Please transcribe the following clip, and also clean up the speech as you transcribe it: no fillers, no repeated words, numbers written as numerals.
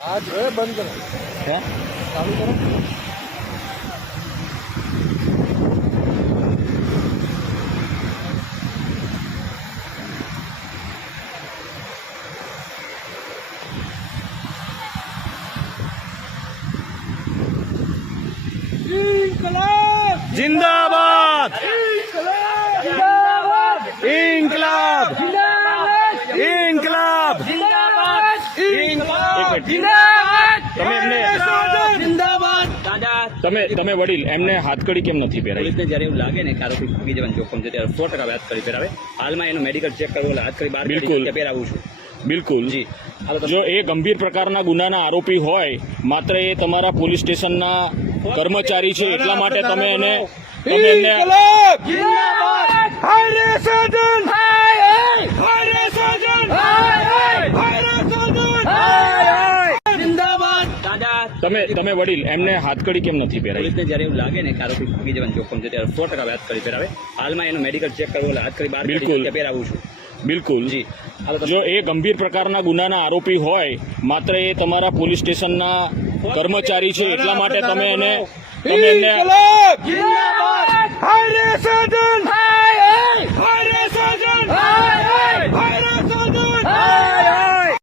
आज जो है बंद करो, है चालू करो। इंकलाब जिंदाबाद जिंदाबाद इंकलाब इंकलाब તમે વડીલ એમને હાથકડી કેમ નથી પહેરાવી? પોલીસને જ્યારે એવું લાગે ને કે આરોપી ભાગી જવાનું જોખમ છે ત્યારે 100% હાથકડી પહેરાવે. હાલમાં એનું મેડિકલ ચેક કરવું એટલે હાથકડી બહાર બિલકુલ. કાઢી પહેરાવું છું. બિલકુલ જી હાલો તમે જો એ ગંભીર પ્રકારના ગુનાના આરોપી હોય, માત્ર એ તમારા પોલીસ સ્ટેશનના કર્મચારી છે એટલા માટે તમે એને इंकलाब जिंदाबाद हाय सजन हाय सजन हाय सजन जिंदाबाद તમે વડીલ એમને હાથકડી કેમ નથી પહેરાવી? પોલીસને જ્યારે એવું લાગે ને કે આરોપી ભાગી જવાનું જોખમ છે ત્યારે 100% હાથકડી પહેરાવે. હાલમાં એનું મેડિકલ ચેક કરવું એટલે હાથકડી બહાર બિલકુલ. કાઢી પહેરાવું છું. બિલકુલ જી હાલો તમે જો એ ગંભીર પ્રકારના ગુનાના આરોપી હોય, માત્ર એ તમારા પોલીસ સ્ટેશનના કર્મચારી છે એટલા માટે તમે એને इंकलाब जिंदाबाद